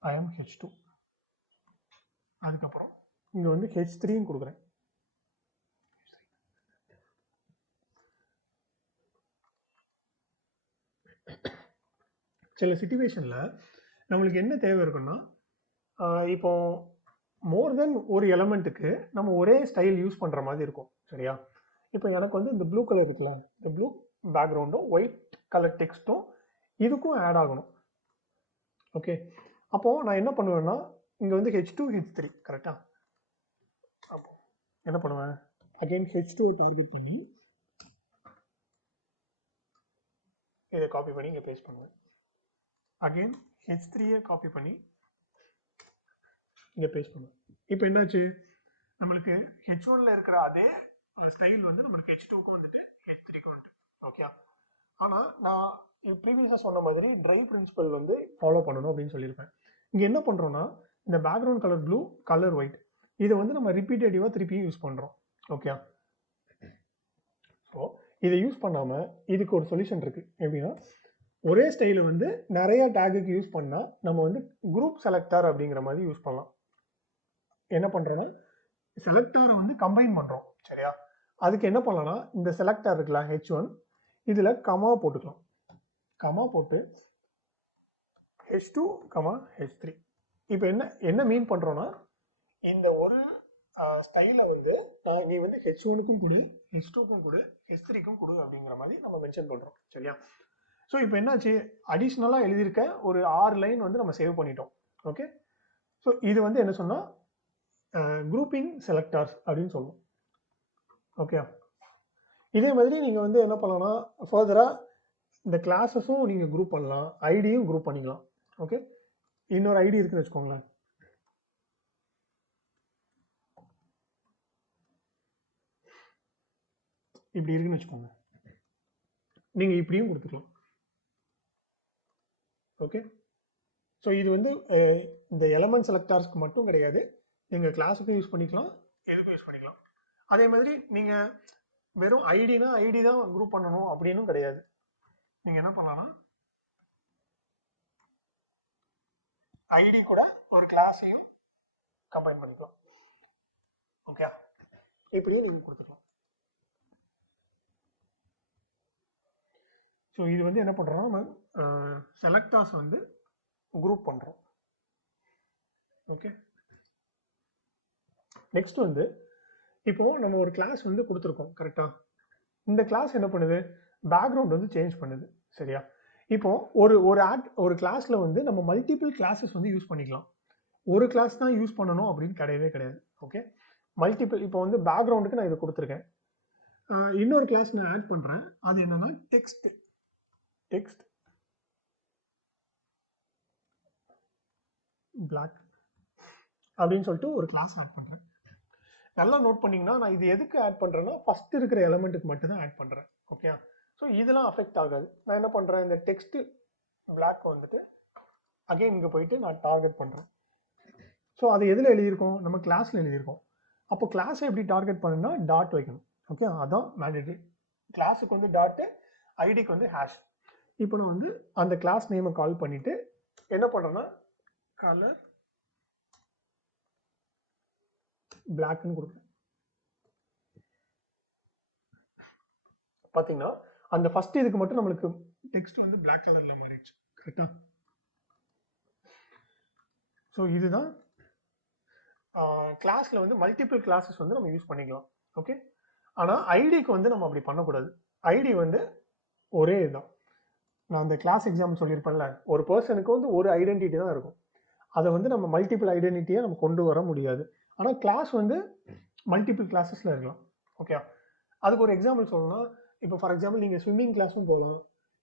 I am H2. அதுக்கப்புறம் இங்க வந்து H3 கொடுக்குறேன். சில சிச்சுவேஷன்ல நம்மளுக்கு என்ன தேவை இருக்குன்னா, இப்போ மோர் தென் ஒரு எலமெண்ட்டுக்கு நம்ம ஒரே ஸ்டைல் யூஸ் பண்ற மாதிரி இருக்கும். சரியா? இப்போ எனக்கு வந்து இந்த ப்ளூ கலர் இருக்குல்ல, இந்த ப்ளூ பேக்ரவுண்டும் ஒயிட் கலர் டெக்ஸ்ட்டும் இதுக்கும் ஆட் ஆகணும். ஓகே, அப்போ நான் என்ன பண்ணுவேன்னா இங்க வந்து H2 H3 கரெக்டா? அப்போ என்ன பண்ணுவேன், அகைன் H2 டார்கெட் பண்ணி இதை காப்பி பண்ணி இங்கே பேஸ்ட் பண்ணுவேன். அகைன் H3 காப்பி பண்ணி இங்கே பேஸ்ட் பண்ணுவேன். இப்போ என்னாச்சு, நம்மளுக்கு H1ல இருக்கிற அதே ஸ்டைல் வந்து நம்மளுக்கு H2க்கும் வந்துட்டு H3க்கும் வந்துட்டு. ஓகே, ஆனால் நான் ப்ரீவியஸாக சொன்ன மாதிரி ட்ரை பிரின்சிபல் வந்து ஃபாலோ பண்ணணும் அப்படின்னு சொல்லியிருப்பேன். இங்கே என்ன பண்ணுறோன்னா இந்த background colour blue, colour white, இதை வந்து நம்ம ரிப்பீட்டேட்டிவாக திருப்பியும் யூஸ் பண்ணுறோம். ஓகே, ஸோ இதை யூஸ் பண்ணாமல் இதுக்கு ஒரு சொல்யூஷன் இருக்குது. எப்படின்னா ஒரே ஸ்டைலை வந்து நிறைய டேகுக்கு யூஸ் பண்ணால் நம்ம வந்து குரூப் செலக்டார் அப்படிங்கிற மாதிரி யூஸ் பண்ணலாம். என்ன பண்ணுறோன்னா செலக்டாரை வந்து கம்பைன் பண்ணுறோம். சரியா? அதுக்கு என்ன பண்ணலாம்னா இந்த செலக்டார் இருக்குல்ல H1, இதில் கமா போட்டுக்கலாம். கமா போட்டு H2, H3. இப்போ என்ன மீன் பண்ணுறோன்னா இந்த ஒரு ஸ்டைலை வந்து நீ வந்து H1க்கும் கொடு, H2க்கும் கொடு, H3க்கும் கொடு அப்படிங்கிற மாதிரி நம்ம மென்ஷன் பண்ணுறோம். சரியா? ஸோ இப்போ என்னாச்சு, அடிஷ்னலாக எழுதியிருக்க ஒரு 6 லைன் வந்து நம்ம சேவ் பண்ணிட்டோம். ஓகே, ஸோ இது வந்து என்ன சொன்னால் குரூப்பிங் செலக்டார்ஸ் அப்படின்னு சொல்லுவோம். ஓகே, இதே மாதிரி நீங்கள் வந்து என்ன பண்ணலாம்னா ஃபர்தராக இந்த கிளாஸஸும் நீங்கள் குரூப் பண்ணலாம், ஐடியும் குரூப் பண்ணிக்கலாம். ஓகே, இன்னொரு ஐடி இருக்குன்னு வச்சுக்கோங்களேன். இப்படி இருக்குன்னு வச்சுக்கோங்க. நீங்கள் இப்படியும் கொடுத்துக்கலாம். ஓகே, ஸோ இது வந்து இந்த எலமெண்ட் செலக்டார்ஸ்க்கு மட்டும் கிடையாது, நீங்கள் கிளாஸுக்கும் யூஸ் பண்ணிக்கலாம், எதுக்கும் யூஸ் பண்ணிக்கலாம். அதே மாதிரி நீங்கள் வெறும் ஐடினா ஐடி தான் குரூப் பண்ணணும் அப்படின்னும் கிடையாது. நீங்கள் என்ன பண்ணலாம்னா ஐடி கூட ஒரு கிளாஸையும் கம்பைன் பண்ணிக்கலாம். ஓகே, இப்படியே நீங்கள் கொடுத்துக்கலாம். ஸோ இது வந்து என்ன பண்ணுறோம்னா நம்ம செலக்டார்ஸ் வந்து குரூப் பண்ணுறோம். ஓகே, நெக்ஸ்ட் வந்து இப்போ நம்ம ஒரு கிளாஸ் வந்து கொடுத்துருக்கோம் கரெக்டா. இந்த கிளாஸ் என்ன பண்ணுது, பேக்ரவுண்ட் வந்து சேஞ்ச் பண்ணுது. சரியா, இப்போ ஒரு கிளாஸ்ல வந்து நம்ம மல்டிபிள் கிளாஸஸ் வந்து யூஸ் பண்ணிக்கலாம். ஒரு கிளாஸ் தான் யூஸ் பண்ணணும் அப்படின்னு கிடையவே கிடையாது. Okay, multiple. இப்போ வந்து பேக்ரவுண்டுக்கு நான் இதை கொடுத்துருக்கேன். இன்னொரு கிளாஸ் நான் ஆட் பண்றேன். அது என்னன்னா டெக்ஸ்ட் பிளாக் அப்படின்னு சொல்லிட்டு ஒரு கிளாஸ் ஆட் பண்றேன். நல்லா நோட் பண்ணீங்கன்னா நான் இது எதுக்கு ஆட் பண்றேன்னா ஃபர்ஸ்ட் இருக்கிற எலமெண்ட்டுக்கு மட்டும் தான் ஆட் பண்றேன். ஓகே, ஸோ இதெல்லாம் அஃபெக்ட் ஆகாது. நான் என்ன பண்றேன், இந்த டெக்ஸ்ட் பிளாக் வந்துட்டு அகைன் இங்கே போயிட்டு நான் டார்கெட் பண்றேன். ஸோ அது எதில் எழுதியிருக்கோம், நம்ம கிளாஸ்ல எழுதியிருக்கோம். அப்போ கிளாஸை எப்படி டார்கெட் பண்ணணும்னா டாட் வைக்கணும். ஓகே, அதான் மேண்டேட்டரி. கிளாஸுக்கு வந்து டாட்டு, ஐடிக்கு வந்து ஹேஷ். இப்போ நான் வந்து அந்த கிளாஸ் நேமை கால் பண்ணிட்டு என்ன பண்றேன்னா கலர் பிளாக்னு கொடுக்குறேன். பார்த்தீங்கன்னா அந்த ஃபர்ஸ்ட் இதுக்கு மட்டும் நம்மளுக்கு டெக்ஸ்ட் வந்து பிளாக் கலர்ல மாறிடுச்சு. கரெக்டா. ஸோ இதுதான் கிளாஸ்ல வந்து மல்டிபிள் கிளாஸஸ் வந்து நம்ம யூஸ் பண்ணிக்கலாம். ஓகே, ஆனால் ஐடிக்கு வந்து நம்ம அப்படி பண்ணக்கூடாது. ஐடி வந்து ஒரே இதுதான். நான் அந்த கிளாஸ் எக்ஸாம்பிள் சொல்லியிருப்பேன்ல, ஒரு பர்சனுக்கு வந்து ஒரு ஐடென்டிட்டி தான் இருக்கும். அதை வந்து நம்ம மல்டிபிள் ஐடென்டிட்டியை நம்ம கொண்டு வர முடியாது. ஆனால் கிளாஸ் வந்து மல்டிபிள் கிளாஸஸ்ல இருக்கலாம். ஓகே, அதுக்கு ஒரு எக்ஸாம்பிள் சொல்லணும்னா, இப்போ ஃபார் எக்ஸாம்பிள் நீங்கள் ஸ்விம்மிங் கிளாஸும் போகலாம்,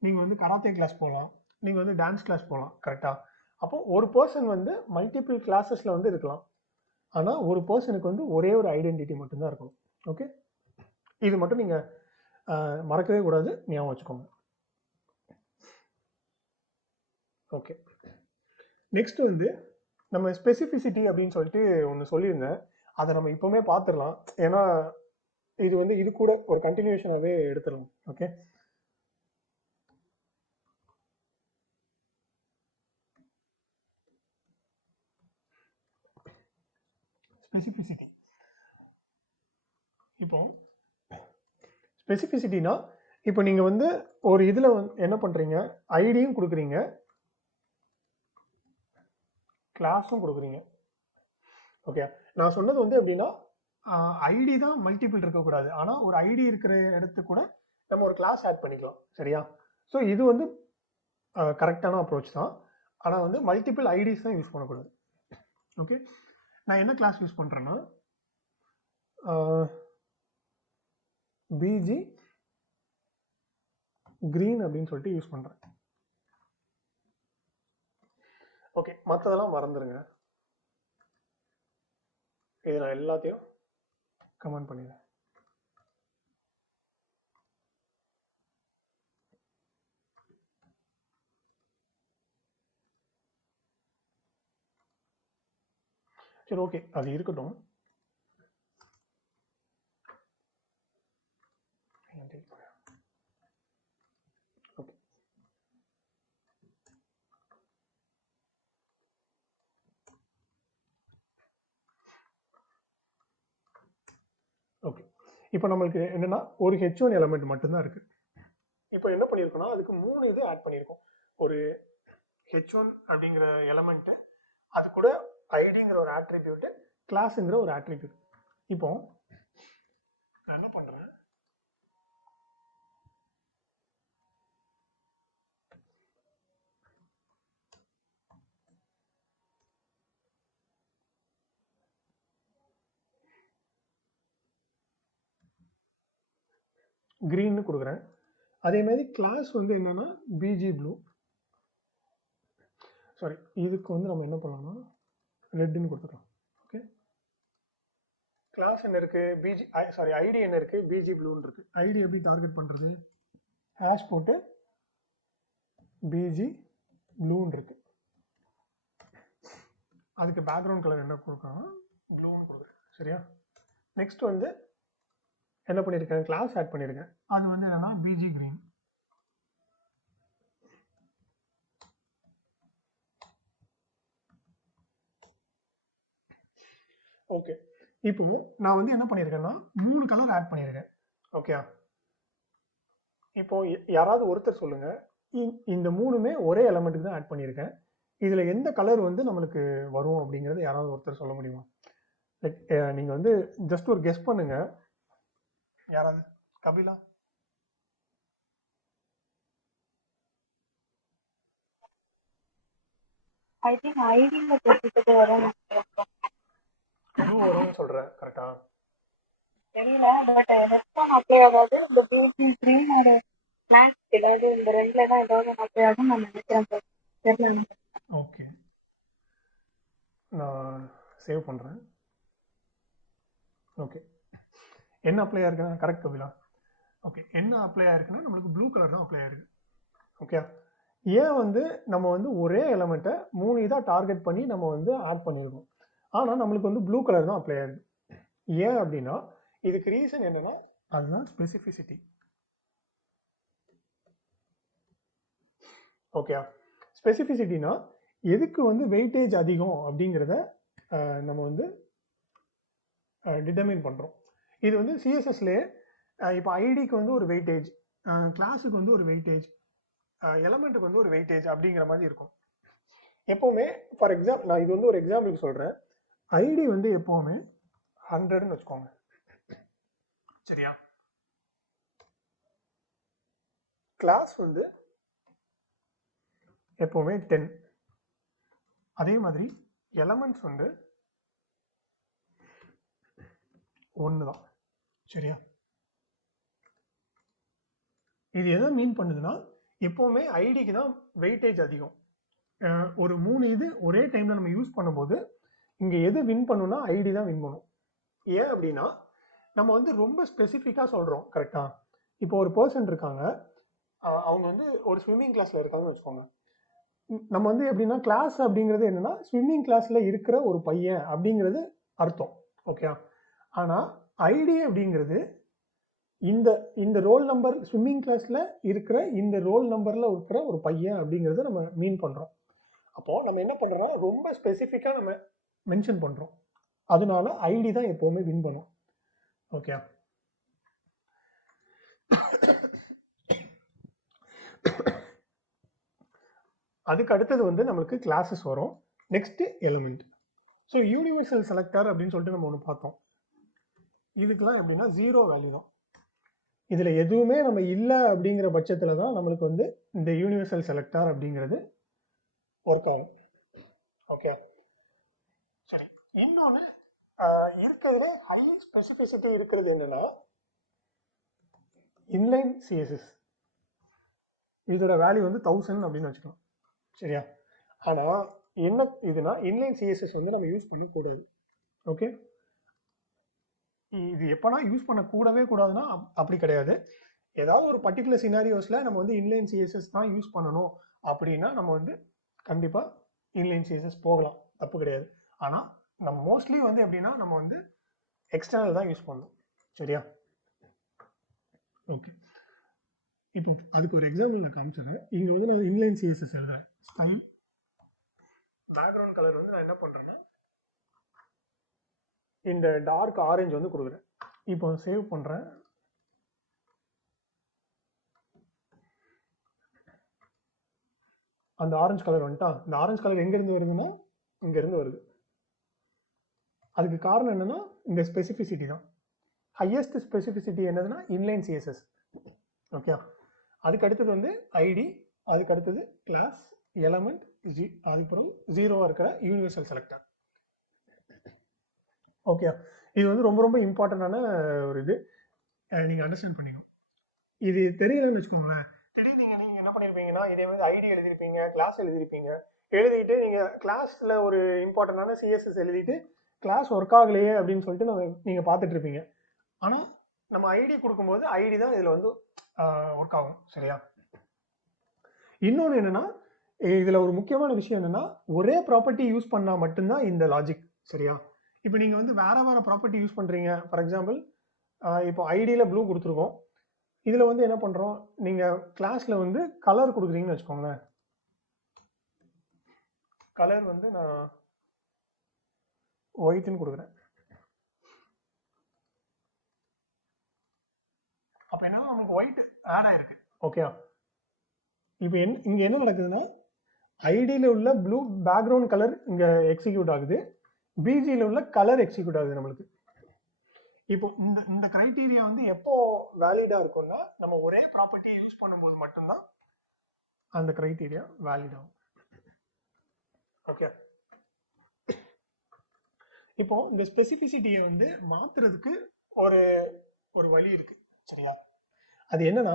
நீங்கள் வந்து கராத்தே கிளாஸ் போகலாம், நீங்கள் வந்து டான்ஸ் கிளாஸ் போகலாம். கரெக்டாக. அப்போ ஒரு பர்சன் வந்து மல்டிபிள் கிளாஸஸில் வந்து இருக்கலாம். ஆனால் ஒரு பர்சனுக்கு வந்து ஒரே ஒரு ஐடென்டிட்டி மட்டும்தான் இருக்கணும். ஓகே, இது மட்டும் நீங்கள் மறக்கவே கூடாது, ஞாபகம் வச்சுக்கோங்க. ஓகே, நெக்ஸ்ட் வந்து நம்ம ஸ்பெசிஃபிசிட்டி அப்படின்னு சொல்லிட்டு ஒன்று சொல்லியிருந்தேன். அதை நம்ம இப்போவுமே பார்த்துடலாம். ஏன்னா இது வந்து இது கூட ஒரு கண்டினியூஷனாகவே எடுத்துடலாம். Okay, specificity. இப்போ ஸ்பெசிஃபிசிட்டினா இப்போ நீங்கள் வந்து ஒரு இதில் வந்து என்ன பண்ணுறீங்க, ஐடியும் கொடுக்குறீங்க, கிளாஸும் கொடுக்குறீங்க. ஓகே, நான் சொன்னது வந்து எப்படின்னா ஐடி தான் மல்டிபிள் இருக்கக்கூடாது, ஆனால் ஒரு ஐடி இருக்கிற இடத்து கூட நம்ம ஒரு கிளாஸ் ஆட் பண்ணிக்கலாம். சரியா. ஸோ இது வந்து கரெக்டான அப்ரோச் தான். ஆனால் வந்து மல்டிபிள் ஐடிஸ் தான் யூஸ் பண்ணக்கூடாது. ஓகே, நான் என்ன கிளாஸ் யூஸ் பண்ணுறேன்னா பிஜி கிரீன் அப்படின்னு சொல்லிட்டு யூஸ் பண்ணுறேன். ஓகே, மற்றதெல்லாம் மறந்துடுங்க. இது நான் எல்லாத்தையும் கமெண்ட் பண்ணிடுறேன். சரி, ஓகே, அது இருக்கட்டும். ஓகே, ஓகே, இப்போ நம்மளுக்கு என்னன்னா ஒரு H1 எலமெண்ட் மட்டும்தான் இருக்கு. இப்போ என்ன பண்ணியிருக்கோம்னா அதுக்கு 3 இது ஆட் பண்ணியிருக்கோம். ஒரு H1 அப்படிங்கிற எலமெண்ட், அது கூட ஐடிங்கிற ஒரு ஆட்ரிபியூட், கிளாஸ்ங்கிற ஒரு ஆட்ரிபியூட். இப்போ நான் என்ன பண்றேன், கிரீன்னு கொடுக்குறேன். அதே மாதிரி கிளாஸ் வந்து என்னன்னா பிஜி ப்ளூ, சாரி, இதுக்கு வந்து நம்ம என்ன பண்ணலாம்னா ரெட்னு கொடுத்துக்கலாம். ஓகே, கிளாஸ் என்ன இருக்கு, பிஜி சாரி ஐடி என்ன இருக்கு, பிஜி ப்ளூன்னு இருக்கு. ஐடி எப்படி டார்கெட் பண்றது, ஹேஷ் போட்டு பிஜி ப்ளூன்னு இருக்கு. அதுக்கு பேக்ரவுண்ட் கலர் என்ன கொடுக்கணும், ப்ளூன்னு கொடுக்குறேன். சரியா? நெக்ஸ்ட் வந்து என்ன பண்ணியிருக்கேன், கிளாஸ் ஆட் பண்ணியிருக்கேன். அது வந்து என்னன்னா பிஜி கிரீன். ஓகே, இப்போ நான் வந்து என்ன பண்ணியிருக்கேன்னா 3 கலர் ஆட் பண்ணியிருக்கேன். ஓகே, இப்போ யாராவது ஒருத்தர் சொல்லுங்க, இந்த 3மே ஒரே எலமெண்ட்டுக்கு தான் ஆட் பண்ணியிருக்கேன், இதுல எந்த கலர் வந்து நம்மளுக்கு வரும் அப்படிங்கறது யாராவது ஒருத்தர் சொல்ல முடியுமா? நீங்க வந்து ஜஸ்ட் ஒரு கெஸ் பண்ணுங்க. யாராவது? கபிலா? ஐ திங்க் ஐடியில போட்டுட்டு வரும். ப்ளூ வரும்னு சொல்றேன், கரெக்டா? தெரியல, பட் ஹெட்ஃபோன் அப்ளை ஆகாது. இந்த பிஜி கிரீன் ஒரு மேக்ஸ் ஏதாவது இந்த ரெண்டுல தான் ஏதாவது அப்ளை ஆகும் நான் நினைக்கிறேன். தெரியல. ஓகே, நான் சேவ் பண்றேன். ஓகே, என்ன அப்ளை ஆயிருக்குன்னா கரெக்ட் கபிலா. ஓகே, என்ன அப்ளை ஆயிருக்குன்னா நம்மளுக்கு ப்ளூ கலர் தான் அப்ளை ஆயிருக்கு. ஓகே, ஏன் வந்து நம்ம வந்து ஒரே எலமெண்ட்டை 3 இதாக டார்கெட் பண்ணி நம்ம வந்து ஆட் பண்ணியிருக்கோம், ஆனால் நம்மளுக்கு வந்து ப்ளூ கலர் தான் அப்ளை ஆயிருக்கு. ஏன் அப்படின்னா இதுக்கு ரீசன் என்னன்னா அதுதான் ஸ்பெசிஃபிசிட்டி. ஓகே, ஸ்பெசிஃபிசிட்டினா எதுக்கு வந்து வெயிட்டேஜ் அதிகம் அப்படிங்கிறத நம்ம வந்து டிட்டர்மைன் பண்ணுறோம். இது வந்து சிஎஸ்எஸ்லேயே இப்போ ஐடிக்கு வந்து ஒரு வெயிட்டேஜ், கிளாஸுக்கு வந்து ஒரு வெயிட்டேஜ், எலமெண்ட்டுக்கு வந்து ஒரு வெயிட்டேஜ் அப்படிங்கிற மாதிரி இருக்கும் எப்போவுமே. ஃபார் எக்ஸாம்பிள் நான் இது வந்து ஒரு எக்ஸாம்பிளுக்கு சொல்கிறேன். ஐடி வந்து எப்போவுமே 100ன்னு வச்சுக்கோங்க. சரியா? கிளாஸ் வந்து எப்போவுமே 10. அதே மாதிரி எலமெண்ட்ஸ் வந்து 1 தான். சரியா? இது எதை மீன் பண்ணுதுன்னா எப்போவுமே ஐடிக்கு தான் வெயிட்டேஜ் அதிகம். ஒரு 3 இது ஒரே டைம்ல நம்ம யூஸ் பண்ணும்போது இங்க எது வின் பண்ணுன்னா ஐடி தான் வின் பண்ணும். ஏன் அப்படின்னா நம்ம வந்து ரொம்ப ஸ்பெசிஃபிக்காக சொல்றோம். கரெக்டா? இப்போ ஒரு பர்சன் இருக்காங்க, அவங்க வந்து ஒரு ஸ்விம்மிங் கிளாஸ்ல இருக்காங்கன்னு வச்சுக்கோங்க. நம்ம வந்து எப்படின்னா கிளாஸ் அப்படிங்கிறது என்னன்னா ஸ்விம்மிங் கிளாஸ்ல இருக்கிற ஒரு பையன் அப்படிங்கிறது அர்த்தம். ஓகே, ஆனா ஐடி அப்படிங்கிறது இந்த இந்த ரோல் நம்பர், ஸ்விம்மிங் கிளாஸ்ல இருக்கிற இந்த ரோல் நம்பர்ல இருக்கிற ஒரு பையன் அப்படிங்கிறத நம்ம மீன் பண்றோம். அப்போ நம்ம என்ன பண்றோம்னா ரொம்ப ஸ்பெசிஃபிக்கா நம்ம மென்ஷன் பண்றோம். அதனால ஐடி தான் எப்பவுமே வின் பண்ணும். ஓகே, அதுக்கு அடுத்தது வந்து நம்மளுக்கு கிளாஸஸ் வரும். Next element. So universal selector அப்படின்னு சொல்லிட்டு நம்ம ஒன்று பார்த்தோம். இதுக்கெல்லாம் எப்படின்னா 0 வேல்யூ தான். இதுல எதுவுமே நம்ம இல்லை அப்படிங்கிற பட்சத்துல தான் நம்மளுக்கு வந்து இந்த யூனிவர்சல் செலக்டர் அப்படிங்கிறது ஒர்க் ஆகும். ஓகே, சரி. இன்னொன்று இருக்கிறதுல ஹை ஸ்பெசிஃபிசிட்டி இருக்கிறது என்னன்னா இன்லைன் சிஎஸ்எஸ். இதோட வேல்யூ வந்து 1000 அப்படின்னு வச்சுக்கலாம். சரியா? ஆனா என்ன இதுனா இன்லைன் சிஎஸ்எஸ் வந்து நம்ம யூஸ் பண்ணக்கூடாது. ஓகே, இது எப்பனா யூஸ் பண்ண கூடவே கூடாதுன்னா அப்படி கிடையாது. ஏதாவது ஒரு பர்டிகுலர் சினாரியோஸ்ல நம்ம வந்து இன்லைன் சிஎஸ்எஸ் தான் யூஸ் பண்ணணும் அப்படின்னா நம்ம வந்து கண்டிப்பா இன்லைன் சிஎஸ்எஸ் போகலாம், தப்பு கிடையாது. ஆனா நம்ம மோஸ்ட்லி வந்து எப்படின்னா நம்ம வந்து எக்ஸ்டர்னல் தான் யூஸ் பண்ணணும். சரியா? ஓகே, இப்போ அதுக்கு ஒரு எக்ஸாம்பிள் நான் காமிச்சிடுறேன். இங்க வந்து நான் இன்லைன் சிஎஸ்எஸ் எழுதுறேன். ஸ்டைல் பேக்ரவுண்ட் கலர் வந்து நான் என்ன பண்றேன்னா இந்த டார்க் ஆரஞ்சு வந்து கொடுக்குறேன். இப்போ சேவ் பண்றேன். அந்த ஆரஞ்சு கலர் வந்துட்டா. இந்த ஆரஞ்சு கலர் எங்க இருந்து வருதுன்னா இங்க இருந்து வருது. அதுக்கு காரணம் என்னன்னா இந்த ஸ்பெசிஃபிசிட்டி தான். ஹையஸ்ட் ஸ்பெசிஃபிசிட்டி என்னதுன்னா இன்லைன் சிஎஸ்எஸ். ஓகே, அதுக்கு அடுத்தது வந்து ஐடி, அதுக்கு அடுத்தது கிளாஸ், எலமெண்ட், அதுக்கப்புறம் 0 இருக்கிற யூனிவர்சல் செலக்டர். ஓகே, இது வந்து ரொம்ப ரொம்ப இம்பார்ட்டண்டான ஒரு இது, நீங்க அண்டர்ஸ்டாண்ட் பண்ணிக்கணும். இது தெரியலன்னு வச்சுக்கோங்களேன், திடீர்னு நீங்க என்ன பண்ணிருப்பீங்கன்னா இதே மாதிரி ஐடி எழுதிருப்பீங்க, கிளாஸ் எழுதிருப்பீங்க, எழுதிட்டு நீங்க கிளாஸ்ல ஒரு இம்பார்ட்டண்டான சிஎஸ்எஸ் எழுதிட்டு கிளாஸ் ஒர்க் ஆகலையே அப்படின்னு சொல்லிட்டு நீங்கள் பார்த்துட்டு இருப்பீங்க. ஆனால் நம்ம ஐடி கொடுக்கும்போது ஐடி தான் இதில் வந்து ஒர்க் ஆகும். சரியா? இன்னொன்று என்னன்னா, இதில் ஒரு முக்கியமான விஷயம் என்னன்னா, ஒரே ப்ராப்பர்ட்டி யூஸ் பண்ணால் மட்டும்தான் இந்த லாஜிக். சரியா? இப்போ நீங்கள் வந்து வேற வேற ப்ராப்பர்ட்டி யூஸ் பண்ணுறீங்க. ஃபார் எக்ஸாம்பிள் இப்போ ஐடியில் ப்ளூ கொடுத்துருக்கோம். இதில் வந்து என்ன பண்ணுறோம், நீங்கள் கிளாஸில் வந்து கலர் கொடுக்குறீங்கன்னு வச்சுக்கோங்களேன். கலர் வந்து நான் ஒயிட்னு கொடுக்குறேன். அப்போ என்ன நமக்கு ஒயிட் ஆட் ஆயிருக்கு. ஓகே, இப்போ இங்கே என்ன நடக்குதுன்னா, ஐடியில் உள்ள ப்ளூ பேக்ரவுண்ட் கலர் இங்கே எக்ஸிக்யூட் ஆகுது, பிஜியில் உள்ள கலர் எக்ஸிக்யூட் ஆகுது நம்மளுக்கு. இப்போ இந்த கிரைட்டீரியா வந்து எப்போ வேலிடாக இருக்கும்னா, நம்ம ஒரே ப்ராப்பர்ட்டியை யூஸ் பண்ணும்போது மட்டும்தான் அந்த கிரைட்டீரியா வேலிட் ஆகும். ஓகே, இப்போ இந்த ஸ்பெசிஃபிசிட்டியை வந்து மாத்துறதுக்கு ஒரு ஒரு வழி இருக்கு. சரியா? அது என்னன்னா,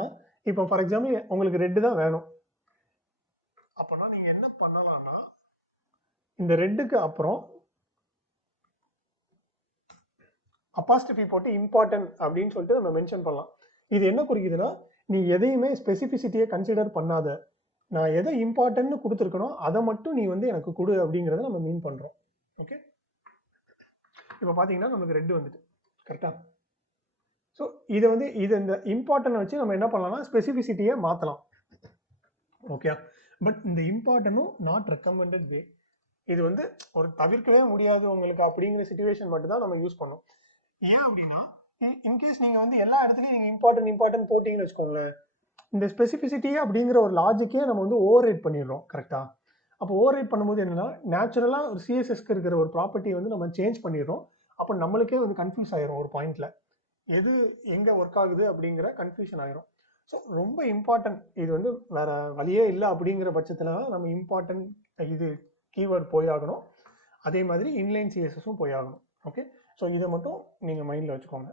இப்போ ஃபார் எக்ஸாம்பிள் உங்களுக்கு ரெட்டு தான் வேணும். அப்போனா நீங்க என்ன பண்ணலாம்னா, இந்த ரெட்டுக்கு அப்புறம் அப்பாஸ்ட்ரஃபி போட்டு இம்பார்ட்டன்ட் அப்படின்னு சொல்லிட்டு நம்ம மென்ஷன் பண்ணலாம். இது என்ன குறிக்குதுன்னா, நீ எதையுமே ஸ்பெசிஃபிசிட்டியை கன்சிடர் பண்ணாத, நான் எதை இம்பார்ட்டன்ட்னு கொடுத்துருக்கணும் அதை மட்டும் நீ வந்து எனக்கு கொடு அப்படிங்கிறத நம்ம மீன் பண்றோம். ஓகே, இப்போ பார்த்தீங்கன்னா நமக்கு ரெட்டு வந்துட்டு. கரெக்டா? ஸோ இதை வந்து இந்த இம்பார்ட்டன்ட் வச்சு நம்ம என்ன பண்ணலாம்னா ஸ்பெசிஃபிசிட்டியை மாற்றலாம். ஓகே, பட் இந்த இம்பார்ட்டனும் நாட் ரெக்கமெண்டட் வே. இது வந்து ஒரு தவிர்க்கவே முடியாது உங்களுக்கு அப்படிங்கிற சிச்சுவேஷன் மட்டும் தான் நம்ம யூஸ் பண்ணோம். ஏன் அப்படின்னா, இன்கேஸ் நீங்கள் வந்து எல்லா இடத்துலையும் நீங்கள் இம்பார்ட்டன்ட் போட்டிங்கன்னு வச்சுக்கோங்களேன், இந்த ஸ்பெசிஃபிசிட்டி அப்படிங்கிற ஒரு லாஜிக்கே நம்ம வந்து ஓவர் ரைட் பண்ணிடுறோம். கரெக்டாக? அப்போ ஓவர் ரைட் பண்ணும்போது என்னன்னா, நேச்சுரலாக ஒரு சிஎஸ்எஸ்க்கு இருக்கிற ஒரு ப்ராப்பர்ட்டியை வந்து நம்ம சேஞ்ச் பண்ணிடுறோம். அப்போ நம்மளுக்கே வந்து கன்ஃபியூஸ் ஆயிரும். ஒரு பாயிண்ட்ல எது எங்கே ஒர்க் ஆகுது அப்படிங்கிற கன்ஃபியூஷன் ஆயிரும். ஸோ ரொம்ப இம்பார்ட்டன்ட், இது வந்து வேற வழியே இல்லை அப்படிங்கிற பட்சத்தில் தான் நம்ம இம்பார்ட்டன்ட் இது கீவேர்ட் போயாகணும். அதே மாதிரி இன்லைன் சிஎஸ்எஸும் போயாகணும். ஓகே, ஸோ இதை மட்டும் நீங்கள் மைண்டில் வச்சுக்கோங்க.